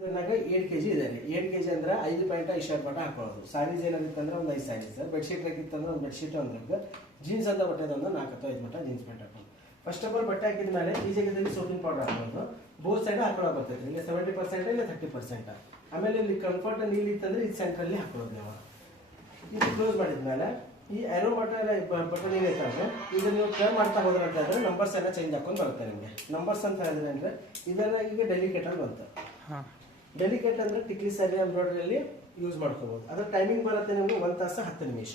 ಇದನ್ನಾಗ 8 kg ಇದೆ ರೀ. 8 kg ಅಂದ್ರೆ 5 ಪಾಯಿಂಟ್ 5 ಶರ್ಟ್ ಬಟ್ಟೆ ಹಾಕೊಳ್ಳೋದು. ಸಾರೀಸ್ ಏನಾಗಿತ್ತು ಅಂದ್ರೆ ಒಂದು 5 ಸಾರೀಸ್, ಬೆಡ್ಶೀಟ್ ಹಾಕಿತ್ತು ಅಂದ್ರೆ ಒಂದು ಬೆಡ್ಶೀಟ್ ಒಂದು ಜೀನ್ಸ್ ಅಂತ ಬಟ್ಟೆ ಒಂದು 4 ಅಥವಾ 5 ಬಟ್ಟೆ ಜೀನ್ಸ್ ಪ್ಯಾಂಟ್ ಹಾಕೋದು. ಫಸ್ಟ್ ಆಫ್ ಆಲ್ ಬಟ್ಟೆ ಹಾಕಿದ ಮೇಲೆ ಈ ಜಾಗದಲ್ಲಿ ಸೋಪಿಂಗ್ ಪೌಡರ್ ಹಾಕೋದು. ಬೋತ್ ಸೈಡ್ ಹಾಕೊಳ್ಳೋ ಬರ್ತೈತೆ, ಇಲ್ಲಿ 70% ಇಲ್ಲ 30%. ಆಮೇಲೆ ಇಲ್ಲಿ ಕಂಫರ್ಟ್ ನೀಲಿ ಇತ್ತಂದ್ರೆ ಇದು ಸೆಂಟ್ರಲ್ಲಿ ಹಾಕೊಳ್ಳೋದು ನಾವು. ಇದು ಕ್ಲೋಸ್ ಮಾಡಿದ್ಮೇಲೆ ಈ ಆರೋ ಬಟನ್ ಏನೈತೆ ಅಂದ್ರೆ ಇದನ್ನ ನೀವು ಟ್ರೈ ಮಾಡ್ತಾ ಹೋದ್ರೆ ಅಂತ ಹೇಳಿದ್ರೆ ನಂಬರ್ಸ್ ಎಲ್ಲ ಚೇಂಜ್ ಹಾಕೊಂಡು ಬರುತ್ತೆ ನಿಮಗೆ. ನಂಬರ್ಸ್ ಅಂತ ಹೇಳಿದ್ರೆ ಅಂದ್ರೆ ಇದೆಲ್ಲ ಈಗ ಡೆಲಿಕೇಟ್ ಆಗಿ ಬಂತು. ಡೆಲಿಕೇಟ್ ಅಂದ್ರೆ ಟಿಕ್ಲಿ ಸ್ಯಾರಿ ಎಂಬ್ರಾಯ್ಡ್ರಿಯಲ್ಲಿ ಯೂಸ್ ಮಾಡ್ಕೋಬಹುದು. ಅದ್ರ ಟೈಮಿಂಗ್ ಬರುತ್ತೆ ನಿಮ್ಗೆ 1 ತಾಸು 10 ನಿಮಿಷ.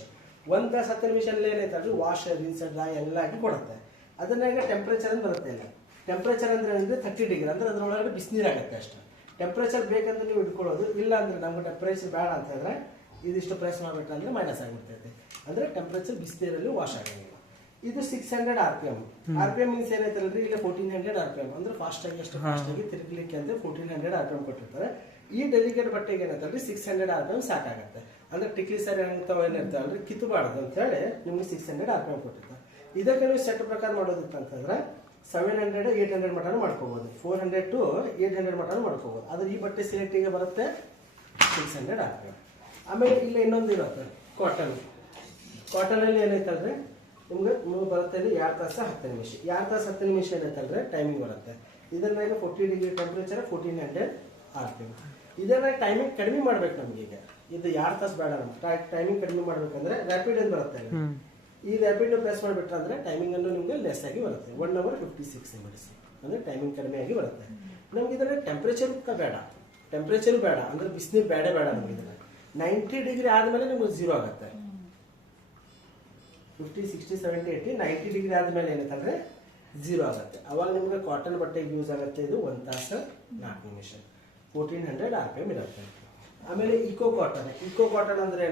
1 ತಾಸು 10 ನಿಮಿಷ ಏನೈತೆ ಅಂದ್ರೆ ವಾಶ್ ರಿನ್ಸ್ ಡ್ರೈ ಎಲ್ಲ ಆಗಿ ಕೊಡುತ್ತೆ. ಅದನ್ನಾಗ ಟೆಂಪ್ರೇಚರ್ ಅಂತ ಬರುತ್ತೆ. ಇಲ್ಲ ಟೆಂಪ್ರೇಚರ್ ಅಂದ್ರೆ 30 ಡಿಗ್ರಿ ಅಂದ್ರೆ ಅದ್ರೊಳಗಡೆ ಬಿಸಿನೀರು ಆಗುತ್ತೆ ಅಷ್ಟೇ. ಟೆಂಪ್ರೇಚರ್ ಬೇಕಂದ್ರೆ ನೀವು ಇಟ್ಕೊಳ್ಳೋದು, ಇಲ್ಲ ಅಂದ್ರೆ ನಮ್ಗೆ ಟೆಂಪ್ರೇಚರ್ ಬೇಡ ಅಂತ ಹೇಳಿದ್ರೆ ಇದಿಷ್ಟು ಪ್ರೆಸ್ ಮಾಡ್ಬೇಕಂದ್ರೆ ಮೈನಸ್ ಆಗಿಬಿಡ್ತೈತೆ. ಅಂದ್ರೆ ಟೆಂಪ್ರೇಚರ್ ಬಿಸಿನೀರಲ್ಲಿ ವಾಶ್ ಆಗಂಗಿಲ್ಲ. ಇದು 600 RPM. RPM ಮೀನ್ಸ್ ಏನೈತಲ್ರಿ, ಇಲ್ಲ 1400 RPM ಅಂದ್ರೆ ಫಾಸ್ಟ್ ಆಗಿ ಅಷ್ಟು ಫಾಸ್ಟ್ ಆಗಿ ತಿರುಗಲಿಕ್ಕೆ ಅಂದ್ರೆ 1400 RPM ಕೊಟ್ಟಿರ್ತಾರೆ. ಈ ಡೆಲಿಕೇಟ್ ಬಟ್ಟೆಗೆ ಏನಂತಂದ್ರೆ 600 RPM ಸಾಕಾಗುತ್ತೆ. ಅಂದ್ರೆ ಟಿಕ್ಲಿ ಸ್ಯಾರಿ ಅಂತಾವ ಏನಿರ್ತಾವಲ್ರಿ ಕಿತ್ತಬಾರ್ದು ಅಂತ ಹೇಳಿ ನಿಮ್ಗೆ 600 RPM ಕೊಟ್ಟಿರ್ತಾರೆ. ಇದಕ್ಕೆ ನೀವು ಸೆಟ್ ಪ್ರಕಾರ ಮಾಡೋದಿತ್ತು ಅಂತಂದ್ರೆ 700 800 ಮಟನು ಮಾಡ್ಕೋಬಹುದು. 400 to 800 ಮಟನು ಮಾಡ್ಕೋಬಹುದು. ಆದ್ರೆ ಈ ಬಟ್ಟೆ ಸೆಲೆಕ್ಟಿಗೆ ಬರುತ್ತೆ 600 RPM. ಆಮೇಲೆ ಇಲ್ಲ ಇನ್ನೊಂದು ಇರುತ್ತೆ ಕಾಟನ್ ಅಲ್ಲಿ ಏನೈತಲ್ರಿ ನಿಮ್ಗೆ ಬರುತ್ತೆ 2 ತಾಸು 10 ನಿಮಿಷ. 2 ತಾಸು 10 ನಿಮಿಷ ಏನೈತಲ್ರಿ ಟೈಮಿಂಗ್ ಬರುತ್ತೆ. ಇದರ ಮೇಲೆ 40 ಡಿಗ್ರಿ ಟೆಂಪರೇಚರ್ 1400 RPM. ಇದನ್ನ ಟೈಮಿಂಗ್ ಕಡಿಮೆ ಮಾಡ್ಬೇಕು ನಮ್ಗೆ. ಈಗ ಇದು 2 ತಾಸು ಬೇಡ ನಮ್ಗೆ, ಟೈಮಿಂಗ್ ಕಡಿಮೆ ಮಾಡ್ಬೇಕಂದ್ರೆ ರ್ಯಾಪಿಡ್ ಅಂತ ಬರುತ್ತೆ. ಈ ರ್ಯಾಪಿಡ್ ಪ್ರೆಸ್ ಮಾಡಿಬಿಟ್ರೆ ಅಂದ್ರೆ ಟೈಮಿಂಗ್ ಅನ್ನು ನಿಮ್ಗೆ ಲೆಸ್ ಆಗಿ ಬರುತ್ತೆ. 1 hour 56 minutes ಅಂದ್ರೆ ಟೈಮಿಂಗ್ ಕಡಿಮೆ ಆಗಿ ಬರುತ್ತೆ. ನಮ್ಗೆ ಇದನ್ನ ಟೆಂಪರೇಚರ್ ಬೇಡ ಅಂದ್ರೆ ಬಿಸಿನೀರು ಬೇಡ ನಮ್ಗೆ. ಇದನ್ನ 90 ಡಿಗ್ರಿ ಆದ್ಮೇಲೆ ನಿಮ್ಗೆ 0 ಆಗುತ್ತೆ. 50 60 70 80 90 ಡಿಗ್ರಿ ಆದ್ಮೇಲೆ ಏನಂತಂದ್ರೆ 0 ಆಗುತ್ತೆ. ಅವಾಗ ನಿಮ್ಗೆ ಕಾಟನ್ ಬಟ್ಟೆಗೆ ಯೂಸ್ ಆಗುತ್ತೆ. ಇದು 1 ತಾಸು 4 ನಿಮಿಷ 1400 RPM ಇರುತ್ತೆ. ಆಮೇಲೆ ಇಕೋ ಕಾಟನ್ ಅಂದ್ರೆ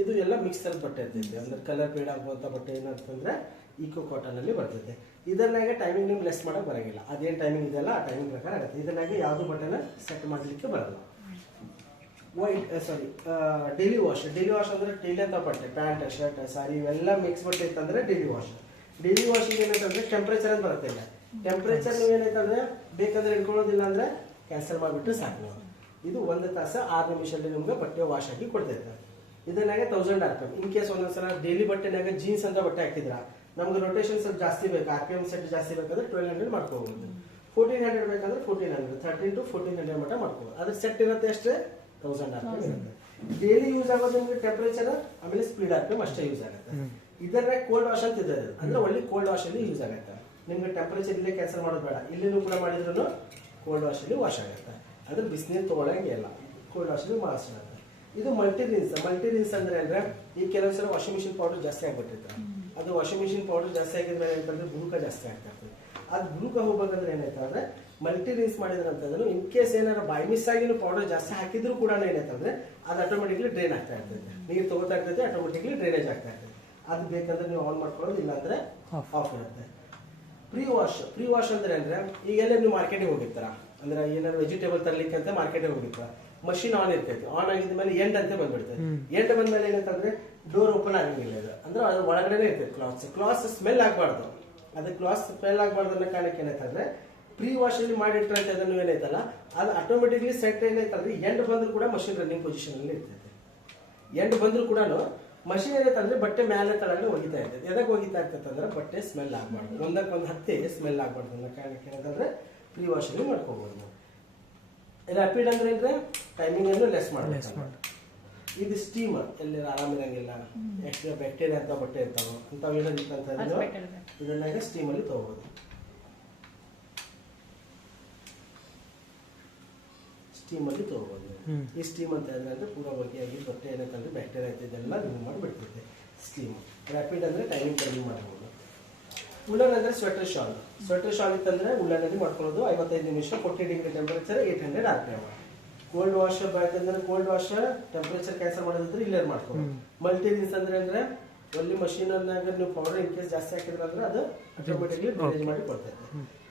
ಇದು ಎಲ್ಲ ಮಿಕ್ಸರ್ ಬಟ್ಟೆ ಇರ್ತೈತೆ. ಅಂದ್ರೆ ಕಲರ್ ಫೇಡ್ ಆಗುವಂತ ಬಟ್ಟೆ ಏನಂತಂದ್ರೆ ಇಕೋ ಕಾಟನ್ ಅಲ್ಲಿ ಬರ್ತೈತೆ. ಇದನ್ನಾಗೆ ಟೈಮಿಂಗ್ ನಿಮ್ಗೆ ಲೆಸ್ ಮಾಡಕ್ ಬರಂಗಿಲ್ಲ. ಅದೇನ್ ಟೈಮಿಂಗ್ ಇದೆಯಲ್ಲ ಆ ಟೈಮಿಂಗ್ ಪ್ರಕಾರ ಆಗುತ್ತೆ. ಇದನ್ನಾಗೆ ಯಾವ್ದು ಬಟ್ಟೆನ ಸೆಟ್ ಮಾಡ್ಲಿಕ್ಕೆ ಬರಲ್ಲ. ಡೈಲಿ ವಾಶ್ ಅಂದ್ರೆ ಡೈಲಿ ಅಂತ ಬಟ್ಟೆ ಪ್ಯಾಂಟ್ ಶರ್ಟ್ ಸಾರಿ ಇವೆಲ್ಲ ಮಿಕ್ಸ್ ಬಟ್ಟೆ ಇತ್ತಂದ್ರೆ ಡೈಲಿ ವಾಶಿಂಗ್ ಏನಂತಂದ್ರೆ ಟೆಂಪರೇಚರ್ ಅಂತ ಬರುತ್ತೆ. ಇಲ್ಲ ಟೆಂಪರೇಚರ್ ನೀವು ಏನೈತಂದ್ರೆ ಬೇಕಂದ್ರೆ ಇಟ್ಕೊಳ್ಳೋದಿಲ್ಲ ಅಂದ್ರೆ ಕ್ಯಾನ್ಸಲ್ ಮಾಡಿಬಿಟ್ಟು ಸಾಕು. ಇದು 1 ತಾಸು 6 ನಿಮಿಷದಲ್ಲಿ ನಿಮ್ಗೆ ಬಟ್ಟೆ ವಾಶ್ ಆಗಿ ಕೊಡ್ತೈತೆ. ಇದನ್ನಾಗ 1000 RPM. ಇನ್ ಕೇಸ್ ಒಂದೊಂದ್ಸಲ ಡೈಲಿ ಬಟ್ಟೆನಾಗ ಜೀನ್ಸ್ ಅಂತ ಬಟ್ಟೆ ಹಾಕಿದ್ರ ನಮ್ಗೆ ರೊಟೇಷನ್ ಸ್ವಲ್ಪ ಜಾಸ್ತಿ ಬೇಕು, RPM ಸೆಟ್ ಜಾಸ್ತಿ ಬೇಕಂದ್ರೆ 1200 ಮಾಡ್ಕೋಬಹುದು. 1400 ಬೇಕಂದ್ರೆ 1400 13 to 1400 ಮಟ್ಟ ಮಾಡ್ಕೋಬಹುದು. ಅದ್ರ ಸೆಟ್ ಇರುತ್ತೆ ಅಷ್ಟೇ 1000 RPM ಇರುತ್ತೆ. ಡೈಲಿ ಯೂಸ್ ಆಗೋದು ನಿಮ್ಗೆ ಟೆಂಪರೇಚರ್ ಆಮೇಲೆ ಸ್ಪೀಡ್ RPM ಅಷ್ಟೇ ಯೂಸ್ ಆಗುತ್ತೆ. ಇದರ ಕೋಲ್ಡ್ ವಾಶ್ ಅಂತ ಇದೆ ಅಂದ್ರೆ ಒಳ್ಳೆ ಕೋಲ್ಡ್ ವಾಶ್ ಅಲ್ಲಿ ಯೂಸ್ ಆಗುತ್ತೆ. ನಿಮ್ಗೆ ಟೆಂಪರೇಚರ್ ಇಲ್ಲೇ ಕ್ಯಾನ್ಸಲ್ ಮಾಡೋದು ಬೇಡ, ಇಲ್ಲಿನೂ ಕೂಡ ಮಾಡಿದ್ರು ಕೋಲ್ಡ್ ವಾಶ್ ಅಲ್ಲಿ ವಾಶ್ ಆಗುತ್ತೆ. ಅದ್ರ ಬಿಸಿನೀರು ತಗೊಳಂಗೆ ಇಲ್ಲ, ಕೋಲ್ಡ್ ವಾಶ್ ಅಲ್ಲಿ ವಾಶ್ ಆಗುತ್ತೆ. ಇದು ಮಲ್ಟಿ ರಿನ್ಸ್ ಅಂದ್ರೆ ಈ ಕೆಲವೊಂದ್ಸಲ ವಾಷಿಂಗ್ ಮಿಷಿನ್ ಪೌಡರ್ ಜಾಸ್ತಿ ಆಗ್ಬಿಟ್ಟಿರ್ತಾರೆ. ಅದು ವಾಷಿಂಗ್ ಮಿಷಿನ್ ಪೌಡರ್ ಜಾಸ್ತಿ ಆಗಿದ್ರೆ ಏನಂತಂದ್ರೆ ಬುರುಕ ಜಾಸ್ತಿ ಆಗ್ತಾ ಇರ್ತದೆ. ಅದು ಬುರುಕ ಹೋಗ್ಬೇಕಂದ್ರೆ ಏನಾಯ್ತಂದ್ರೆ ಮಲ್ಟಿ ರಿನ್ಸ್ ಮಾಡಿದ್ರೆ ಅಂತಂದ್ರೆ ಇನ್ ಕೇಸ್ ಏನಾರ ಬೈ ಮಿಸ್ ಆಗಿ ಪೌಡರ್ ಜಾಸ್ತಿ ಹಾಕಿದ್ರು ಕೂಡ ಏನಾಯ್ತಂದ್ರೆ ಅದು ಆಟೋಮೆಟಿಕ್ಲಿ ಡ್ರೈನ್ ಆಗ್ತಾ ಇರ್ತದೆ. ನೀರು ತಗೋತಾ ಇರ್ತೈತೆ, ಆಟೋಮೆಟಿಕ್ಲಿ ಡ್ರೈನೇಜ್ ಆಗ್ತಾ ಇರ್ತದೆ. ಅದು ಬೇಕಂದ್ರೆ ನೀವು ಆನ್ ಮಾಡ್ಕೊಳ್ಳೋದು, ಇಲ್ಲ ಅಂದ್ರೆ ಆಫ್ ಇರುತ್ತೆ. ಪ್ರೀ ವಾಶ್ ಅಂದ್ರೆ ಈಗೆಲ್ಲ ನೀವು ಮಾರ್ಕೆಟಿಗೆ ಹೋಗಿರ್ತಾರ ಅಂದ್ರೆ ಏನಾದ್ರು ವೆಜಿಟೇಬಲ್ ತರ್ಲಿಕ್ಕೆ ಅಂತ ಮಾರ್ಕೆಟಿಗೆ ಹೋಗಿರ್ತಾರ. ಮಷಿನ್ ಆನ್ ಇರ್ತೈತಿ. ಆನ್ ಆಗಿದ್ಮೇಲೆ ಎಂಡ್ ಅಂತ ಬಂದ್ಬಿಡ್ತೈತೆ. ಎಂಡ್ ಬಂದ್ಮೇಲೆ ಏನಂತಂದ್ರೆ ಡೋರ್ ಓಪನ್ ಆಗಂಗಿಲ್ಲ. ಇದು ಅಂದ್ರೆ ಅದ್ರ ಒಳಗಡೆ ಇರ್ತೈತೆ. ಕ್ಲಾಸ್ ಸ್ಮೆಲ್ ಆಗ್ಬಾರ್ದು. ಅದು ಕ್ಲಾಸ್ ಸ್ಮೆಲ್ ಆಗ್ಬಾರ್ದು ಅನ್ನೋ ಕಾರಣಕ್ಕೆ ಏನೈತಂದ್ರೆ ಪ್ರೀ ವಾಶ್ ಅಲ್ಲಿ ಮಾಡಿಟ್ರೆ ಅಂತ ಅದನ್ನು ಏನೈತಲ್ಲ ಅದು ಆಟೋಮೆಟಿಕ್ಲಿ ಸೆಟ್ ಏನೈತಲ್ರಿ ಎಂಡ್ ಬಂದ್ರು ಕೂಡ ಮಷಿನ್ ರನ್ನಿಂಗ್ ಪೊಸಿಷನ್ ಅಲ್ಲಿ ಇರ್ತೈತೆ. ಎಂಡ್ ಬಂದ್ರು ಕೂಡ ಮಷಿನ್ ಏನೈತಂದ್ರೆ ಬಟ್ಟೆ ಮೇಲೆ ತಳಗಡೆ ಒಗಿತಾ ಇರ್ತೈತೆ. ಎದಕ್ಕೆ ಒಗಿತಾ ಇರ್ತೈತೆ ಅಂದ್ರೆ ಬಟ್ಟೆ ಸ್ಮೆಲ್ ಆಗ್ಬಾರ್ದು, ಒಂದಕ್ಕೊಂದು ಹತ್ತಿ ಸ್ಮೆಲ್ ಆಗ್ಬಾರ್ದು ಅನ್ನೋ ಕಾರಣಕ್ಕೆ ಏನಂತಂದ್ರೆ ಪ್ರೀ ವಾಶ್ ಅಲ್ಲಿ ಮಾಡ್ಕೋಬಹುದು ನಾವು. ರ್ಯಾಪಿಡ್ ಅಂದ್ರೆ ಟೈಮಿಂಗ್ ಅನ್ನು ಲೆಸ್ ಮಾಡಬೇಕು. ಇದು ಸ್ಟೀಮ್ ಎಲ್ಲಿ ಆರಾಮಿರಂಗಿಲ್ಲ, ಎಕ್ಸ್ಟ್ರಾ ಬ್ಯಾಕ್ಟೀರಿಯಾ ಅಂತ ಬಟ್ಟೆ ಇರ್ತಾವ ಅಂತಾವ್ ಏನಿತ್ತಂತಂದ್ರೆ ಇದನ್ನಾಗ ಸ್ಟೀಮ್ ಅಲ್ಲಿ ತಗೋಬಹುದು. ಈ ಸ್ಟೀಮ್ ಅಂತ ಹೇಳಿದ್ರೆ ಪೂರ ಬಗೆಯಾಗಿ ಬಟ್ಟೆ ಏನಂತಂದ್ರೆ ಬ್ಯಾಕ್ಟೀರಿಯಾ ಇದೆಲ್ಲ ರಿಮೂವ್ ಮಾಡಿಬಿಡ್ತೈತೆ ಸ್ಟೀಮ್. ರ್ಯಾಪಿಡ್ ಅಂದ್ರೆ ಟೈಮಿಂಗ್ ಕಡಿಮೆ ಮಾಡಬಹುದು. ಉಲ್ಲನ್ ಅಂದ್ರೆ ಸ್ವೆಟರ್ ಶಾಲ್ ಇತ್ತಂದ್ರೆ ಉಲ್ಲನ್ ಅಲ್ಲಿ ಮಾಡ್ಕೊಳ್ಳೋದು 55 ನಿಮಿಷ 40 degree temperature 800 RPM. Cold wash ಬೇಕಂದ್ರೆ ಕೋಲ್ಡ್ ವಾಶ್ ಟೆಂಪರೇಚರ್ ಕ್ಯಾನ್ಸಲ್ ಮಾಡೋದಿದ್ರೆ ಇಲ್ಲೇ ಮಾಡ್ಕೋಬಹುದು. ಮಲ್ಟಿ ರಿನ್ಸ್ ಅಂದ್ರೆ ಒಳ್ಳೆ ಮಷೀನ್ ಅನ್ನಾಗ ನೀವು ಪೌಡರ್ ಇನ್ ಕೇಸ್ ಜಾಸ್ತಿ ಹಾಕಿದ್ರೆ ಅದು ಆಟೋಮೆಟಿಕ್ಲಿ ಡ್ರೈನೇಜ್ ಮಾಡಿ ಕೊಡ್ತೈತೆ.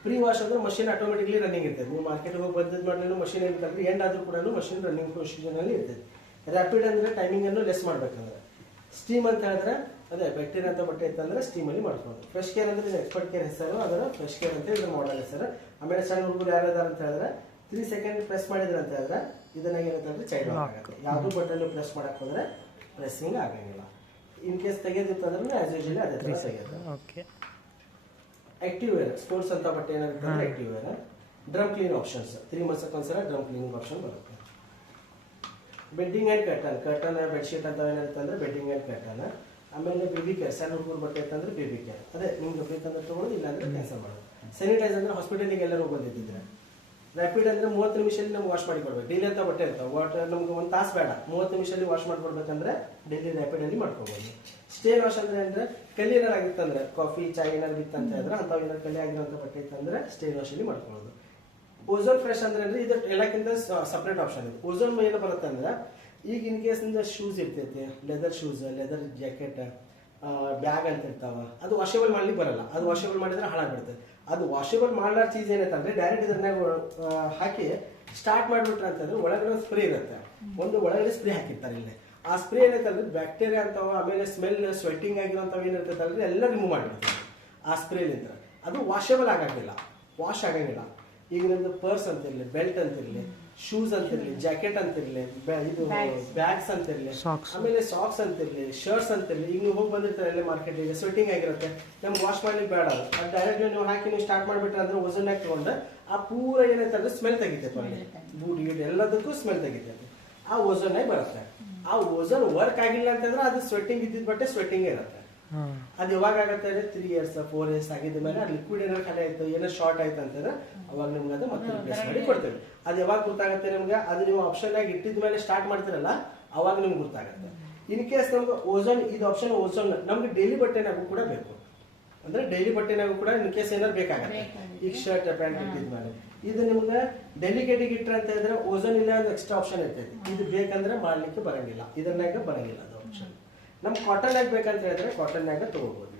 ಪ್ರೀ ವಾಶ್ ಅಂದ್ರೆ ಮಷೀನ್ ಆಟೋಮೆಟಿಕ್ಲಿ ರನ್ನಿಂಗ್ ಇರ್ತದೆ. ನೀವು ಮಾರ್ಕೆಟ್ ಹೋಗಿ ಬಂದಿದ್ದು ಮಾಡಿ ಮಷೀನ್ ಏನಿರ್ತದೆ ಎಂಡ್ ಆದ್ರೂ ಕೂಡ ಮಷೀನ್ ರನ್ನಿಂಗ್ ಪೊಸಿಷನ್ ಅಲ್ಲಿ ಇರ್ತದೆ. ರ್ಯಾಪಿಡ್ ಅಂದ್ರೆ ಟೈಮಿಂಗ್ ಅನ್ನು ಲೆಸ್ ಮಾಡ್ಬೇಕಂದ್ರೆ. ಸ್ಟೀಮ್ ಅಂತ ಹೇಳಿದ್ರೆ ಅದೇ ಬ್ಯಾಕ್ಟೀರಿಯಾ ಅಂತ ಬಟ್ಟೆ ಇತ್ತಂದ್ರೆ ಸ್ಟೀಮ್ ಅಲ್ಲಿ ಮಾಡ್ಕೊಂಡು. ಫ್ರೆಶ್ ಕೇರ್ ಅಂದ್ರೆ ಎಕ್ಸ್ಪರ್ಟ್ ಕೇರ್ ಹೆಸರು, ಅದರ ಫ್ರೆಶ್ ಕೇರ್ ಅಂತ ಇದ್ರ ಮಾಡಲ್ ಹೆಸರು. ಆಮೇಲೆ ಸಣ್ಣ ಹುಡುಗರು ಯಾರ್ಯಾರು ಅಂತ ಹೇಳಿದ್ರೆ 3 ಸೆಕೆಂಡ್ ಪ್ರೆಸ್ ಮಾಡಿದ್ರೆ ಅಂತ ಹೇಳಿದ್ರೆ ಇದನ್ನ ಏನಂತಂದ್ರೆ ಚೈಲ್ಡ್ ಲಾಕ್ ಆಗುತ್ತೆ. ಯಾವ್ದು ಬಟನ್ ಪ್ರೆಸ್ ಮಾಡಕ್ ಹೋದ್ರೆ ಪ್ರೆಸ್ಸಿಂಗ್ ಆಗಂಗಿಲ್ಲ. ಇನ್ ಕೇಸ್ ತೆಗೆದಿತ್ತಂದ್ರೆ ಆಸ್ ಯೂಶುವಲಿ ಅದೇ ತರ ತೆಗೆಯೋದು. ಓಕೆ. ಆಕ್ಟಿವ್ ವೇರ್ ಸ್ಪೋರ್ಟ್ಸ್ ಅಂತ ಬಟ್ಟೆ ಏನಾಗುತ್ತೆ ಅಂದ್ರೆ active wear. Drum clean options 3 months ಒಂದ್ಸಲ ಡ್ರಮ್ ಕ್ಲೀನಿಂಗ್ ಆಪ್ಷನ್ ಬರುತ್ತೆ. ಬೆಡ್ಡಿಂಗ್ ಅಂಡ್ ಕರ್ಟನ್ ಬೆಡ್ಶೀಟ್ ಅಂತ ಏನಿರುತ್ತೆ ಅಂದ್ರೆ ಬೆಡ್ಡಿಂಗ್ ಅಂಡ್ ಕರ್ಟನ್. ಆಮೇಲೆ ಬೇಬಿ ಕೇರ್ ಸಣ್ಣ ಹುಡುಗರು ಬಟ್ಟೆ ಅಂತಂದ್ರೆ ಬೇಬಿ ಕೇರ್. ಅದೇ ನಿಮ್ಗೆ ಬೇಕಂದ್ರೆ ತಗೊಳ್ಳೋದು, ಇಲ್ಲ ಅಂದ್ರೆ ಕ್ಯಾನ್ಸಲ್ ಮಾಡೋದು. ಸ್ಯಾನಿಟೈಸ್ ಅಂದ್ರೆ ಹಾಸ್ಪಿಟಲ್ಗೆ ಎಲ್ಲರೂ ಬಂದಿದ್ದಿದ್ರೆ ರ್ಯಾಪಿಡ್ ಅಂದ್ರೆ 30 ನಿಮಿಷದಲ್ಲಿ ನಮ್ಗೆ ವಾಶ್ ಮಾಡಿ ಕೊಡ್ಬೇಕು. ಡೈಲಿ ಅಂತ ಬಟ್ಟೆ ಇರ್ತಾವೆ, ವಾಟರ್ ನಮ್ಗೆ 1 ತಾಸು ಬೇಡ, 30 ನಿಮಿಷದಲ್ಲಿ ವಾಶ್ ಮಾಡ್ಕೊಡ್ಬೇಕಂದ್ರೆ ಡೈಲಿ ರ್ಯಾಪಿಡ್ ಅಲ್ಲಿ ಮಾಡ್ಕೋಬಹುದು. ಸ್ಟೇನ್ ವಾಶ್ ಅಂದ್ರೆ ಕಲ್ಲಿ ಏನಾರು ಆಗಿತ್ತಂದ್ರೆ ಕಾಫಿ ಚಾಯ್ ಏನಾರು ಬಿತ್ತಂತ ಹೇಳಿದ್ರೆ ಅಂಥವು ಏನಾರು ಕಲ್ಲಿ ಆಗಿರೋಂಥ ಬಟ್ಟೆ ಇತ್ತಂದ್ರೆ ಸ್ಟೇನ್ ವಾಶ್ ಅಲ್ಲಿ ಮಾಡ್ಕೊಳ್ಳೋದು. ಓಝೋನ್ ಫ್ರೆಶ್ ಅಂದ್ರೆ ಇದು ಎಲ್ಲಕ್ಕಿಂತ ಸಪ್ರೇಟ್ ಆಪ್ಷನ್ ಇದೆ. ಓಝೋನ್ ಏನು ಬರುತ್ತೆ ಅಂದ್ರೆ ಈಗ ಇನ್ ಕೇಸ್ ನಿಂದ ಶೂಸ್ ಇರ್ತೈತಿ, leather shoes, leather jacket, bag ಅಂತ ಇರ್ತಾವ, ಅದು ವಾಷೇಬಲ್ ಮಾಡ್ಲಿಕ್ಕೆ ಬರಲ್ಲ. ಅದು ವಾಷೇಬಲ್ ಮಾಡಿದ್ರೆ ಹಾಳಾಗ್ಬಿಡುತ್ತೆ. ಅದು ವಾಷೇಬಲ್ ಮಾಡಲಾರ ಚೀಸ್ ಏನೈತಂದ್ರೆ ಡೈರೆಕ್ಟ್ ಇದ್ರನ್ಯಾಗ ಹಾಕಿ ಸ್ಟಾರ್ಟ್ ಮಾಡ್ಬಿಟ್ರೆ ಅಂತಂದ್ರೆ ಒಳಗಡೆ ಒಂದು ಸ್ಪ್ರೇ ಇರುತ್ತೆ. ಒಂದು ಒಳಗಡೆ ಸ್ಪ್ರೇ ಹಾಕಿರ್ತಾರೆ ಇಲ್ಲಿ. ಆ ಸ್ಪ್ರೇ ಏನೈತಂದ್ರೆ ಬ್ಯಾಕ್ಟೀರಿಯಾ ಅಂತಾವ, ಆಮೇಲೆ ಸ್ಮೆಲ್ ಸ್ವೆಟ್ಟಿಂಗ್ ಆಗಿರೋಂಥವು ಏನಿರ್ತೈತಲ್ರಿ ಎಲ್ಲ ರಿಮೂವ್ ಮಾಡಿಬಿಡ್ತೀವಿ ಆ ಸ್ಪ್ರೇಲಿಂದ. ಅದು ವಾಷೇಬಲ್ ಆಗಂಗಿಲ್ಲ, ವಾಶ್ ಆಗಂಗಿಲ್ಲ. ಈಗ ನಿಮ್ದು ಪರ್ಸ್ ಅಂತಿರ್ಲಿ, ಬೆಲ್ಟ್ ಅಂತಿರ್ಲಿ, ಶೂಸ್ ಅಂತಿರ್ಲಿ, ಜಾಕೆಟ್ ಅಂತಿರ್ಲಿ, ಇದು ಬ್ಯಾಗ್ಸ್ ಅಂತಿರ್ಲಿ, ಆಮೇಲೆ ಸಾಕ್ಸ್ ಅಂತಿರ್ಲಿ, ಶರ್ಟ್ಸ್ ಅಂತಿರ್ಲಿ, ಈಗ ನೀವು ಹೋಗಿ ಬಂದಿರ್ತಾರೆ ಎಲ್ಲ ಮಾರ್ಕೆಟಿಗೆ ಸ್ವೆಟ್ಟಿಂಗ್ ಆಗಿರುತ್ತೆ, ನಮ್ಗೆ ವಾಶ್ ಮಾಡ್ಲಿಕ್ಕೆ ಬೇಡ. ಅದು ಡೈರೆಕ್ಟ್ ನೀವು ಹಾಕಿ ನೀವು ಸ್ಟಾರ್ಟ್ ಮಾಡ್ಬಿಟ್ರೆ ಅಂದ್ರೆ ಓಝೋನ್ ಹಾಕಿ ತಗೊಂಡು ಆ ಪೂರ ಏನೈತಂದ್ರೆ ಸ್ಮೆಲ್ ತೆಗಿತೈತೆ. ಅಲ್ಲಿ ಬೂಟ್ ಗೀಟ್ ಎಲ್ಲದಕ್ಕೂ ಸ್ಮೆಲ್ ತೆಗಿತೈತೆ. ಆ ಓಝೋನ್ ಬರುತ್ತೆ. ಆ ಓಝೋನ್ ವರ್ಕ್ ಆಗಿಲ್ಲ ಅಂತಂದ್ರೆ ಅದು ಸ್ವೆಟ್ಟಿಂಗ್ ಇದ್ದಿದ್ ಬಟ್ಟೆ ಸ್ವೆಟ್ಟಿಂಗ್ ಇರುತ್ತೆ. ಅದು ಯಾವಾಗ ಆಗತ್ತೆ ಅಂದ್ರೆ 3 years 4 years ಆಗಿದ ಮೇಲೆ ಅದು ಲಿಕ್ವಿಡ್ ಏನಾರು ಖಾಲಿ ಆಯ್ತು, ಏನೋ ಶಾರ್ಟ್ ಆಯ್ತು ಅಂತಂದ್ರೆ ಅವಾಗ ನಿಮ್ಗೆ ಅದು ಮತ್ತೆ ರಿಪ್ಲೇಸ್ ಮಾಡಿ ಕೊಡ್ತೇವೆ. ಅದು ಯಾವಾಗ ಗೊತ್ತಾಗುತ್ತೆ ನಿಮ್ಗೆ, ಅದು ನೀವು ಆಪ್ಷನ್ ಆಗಿ ಇಟ್ಟಿದ ಮೇಲೆ ಸ್ಟಾರ್ಟ್ ಮಾಡ್ತಿರಲ್ಲ ಅವಾಗ ನಿಮ್ಗೆ ಗೊತ್ತಾಗುತ್ತೆ. ಇನ್ ಕೇಸ್ ನಮ್ಗೆ ಓಝೋನ್ ಇದು ಆಪ್ಷನ್ ಓಝೋನ್ ನಮ್ಗೆ ಡೈಲಿ ಬಟ್ಟೆನಾಗೂ ಕೂಡ ಬೇಕು ಅಂದ್ರೆ ಡೈಲಿ ಬಟ್ಟೆನಾಗೂ ಕೂಡ ಇನ್ ಕೇಸ್ ಏನಾರು ಬೇಕಾಗತ್ತೆ. ಈಗ ಶರ್ಟ್ ಪ್ಯಾಂಟ್ ಇಟ್ಟಿದ್ಮೇಲೆ ಇದು ನಿಮ್ಗೆ ಡೆಲಿಕೇಟಿಗೆ ಇಟ್ರೆ ಅಂತ ಹೇಳಿದ್ರೆ ಓಝೋನ್ ಇಲ್ಲ ಒಂದು ಎಕ್ಸ್ಟ್ರಾ ಆಪ್ಷನ್ ಇರ್ತೈತಿ. ಇದು ಬೇಕಂದ್ರೆ ಮಾಡ್ಲಿಕ್ಕೆ ಬರಂಗಿಲ್ಲ, ಇದನ್ನಾಗ ಬರಂಗಿಲ್ಲ ಅದು ಆಪ್ಷನ್. ನಮ್ಗೆ ಕಾಟನ್ ಆಗಿ ಬೇಕಂತ ಹೇಳಿದ್ರೆ ಕಾಟನ್ನಾಗ ತಗೋಬಹುದು.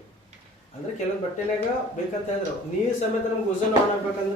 ಅಂದ್ರೆ ಕೆಲವೊಂದು ಬಟ್ಟೆನಾಗ ಬೇಕಂತ ಹೇಳಿದ್ರೆ ನೀರು ಸಮೇತ ನಮ್ಗೆ ಓಝೋನ್ ಆನ್ ಆಗ್ಬೇಕಂದ್ರೆ